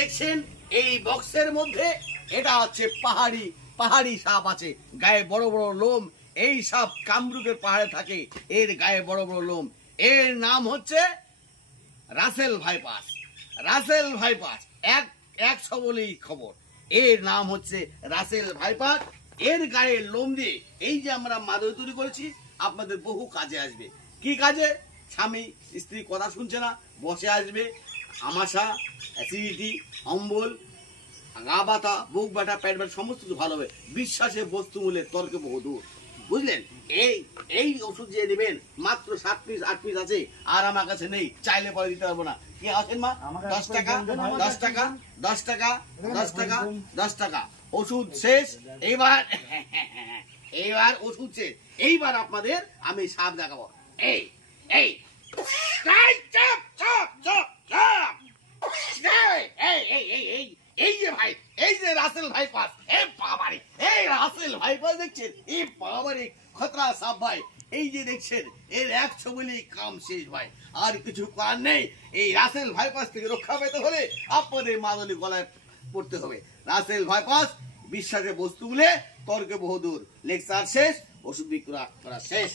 দেখছেন এই বক্সের মধ্যে এটা হচ্ছে পাহাড়ি সাপ আছে, গায়ে বড় বড় লোম। এই সাপ কামরূপের পাহাড়ে থাকে, এর গায়ে বড় বড় লোম। এর নাম হচ্ছে রাসেল ভাইপাস। রাসেল ভাইপাস এক সবলেই খবর। এর নাম হচ্ছে রাসেল ভাইপাস। এর গায়ে লোম দিয়ে এই যে আমরা মাদুর তৈরি করেছি, আপনাদের বহু কাজে আসবে। কি কাজে? স্বামী স্ত্রী কথা শুনছে না, বসে আসবে। আমাশা, অ্যাসিডিটি, অম্বল, গা ব্যথা, বুক ব্যথা, পেট ব্যথা সমস্ত কিছু ভালো হবে। বিশ্বাসে বস্তু মূল্যে তর্কে বহুদূর। বুঝলেন? এই ওষুধ যে নেবেন মাত্র 7 পিস 8 পিস আছে, আর আমার কাছে নেই, চাইলে পরে দিতে পারবো না। কি আছেন মা? 10 টাকা 10 টাকা 10 টাকা 10 টাকা 10 টাকা। ওষুধ শেষ। এইবার ওষুধ শেষ। এইবার আপনাদের আমি সাপ দেখাবো। এই এই চাপ চাপ চাপ চাপ। এই যে ভাই, এই যে রাসেল ভাইপাস। বাবারে, এই রাসেল ভাইপাস দেখছেন? বাবারে, খতরা সাপ ভাই। এই যে দেখছেন, এর 100 বলি কাম শেষ ভাই। আর কিছু করার নেই। এই রাসেল ভাইপাস থেকে রক্ষা পেতে হলে আপনাদের মাদনী গলায় পড়তে হবে। রাসেল ভাইপাস, বিশ্বাসে বস্তু বলে তর্কে বহুদূর। লেকচার শেষ, ওষুধ বিক্রয় করা শেষ।